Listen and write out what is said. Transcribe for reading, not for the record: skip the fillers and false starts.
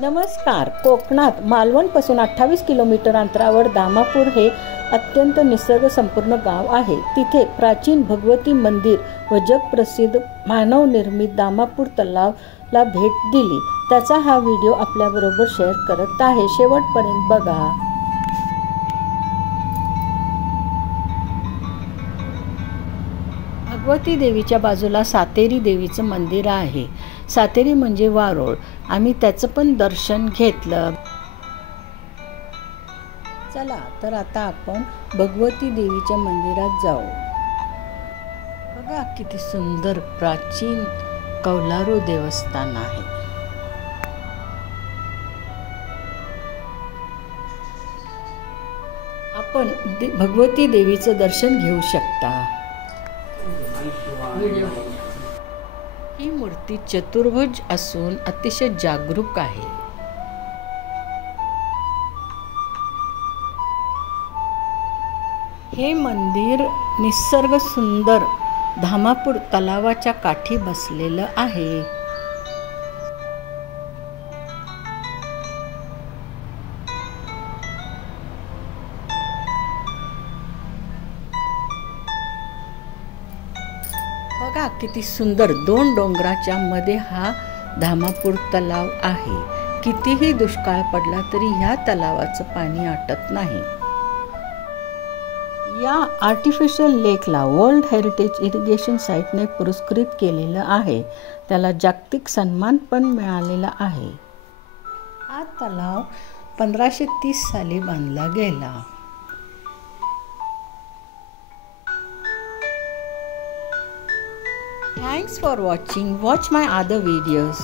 नमस्कार. कोकणात मालवणपासून 28 किलोमीटर अंतरावर दामापूर हे अत्यंत निसर्गसंपन्न गाव आहे. तिथे प्राचीन भगवती मंदिर व जगप्रसिद्ध मानवनिर्मित दामापूर तलावाला भेट दिली. त्याचा हा व्हिडिओ आपल्याबरोबर शेअर करत आहे. शेवटपर्यंत बघा. भगवती देवीच्या बाजूला सातेरी देवीचं मंदिर आहे. सातेरी म्हणजे वारुळ. आम्ही त्याचं पण दर्शन घेतलं. चला तर आता आपण भगवती देवीच्या मंदिरात जाऊ. बघा किती सुंदर प्राचीन कौलारू देवस्थान आहे. आपण भगवती देवीचं दर्शन घेऊ शकता. ही मूर्ती चतुर्भुज असून अतिशय जागरूक आहे. हे मंदिर निसर्ग सुंदर दामापूर तलावाच्या काठी बसलेलं आहे. बघा किती सुंदर. 2 डोंगराच्या मध्ये हा दामापूर तलाव आहे. कितीही दुष्काळ पडला तरी ह्या तलावाचं पाणी आटत नाही. या आर्टिफिशियल लेकला वर्ल्ड हेरिटेज इरिगेशन साईटने पुरस्कृत केलेलं आहे. त्याला जागतिक सन्मान पण मिळालेला आहे. हा तलाव 1530 साली बांधला गेला. Thanks for watching. Watch my other videos.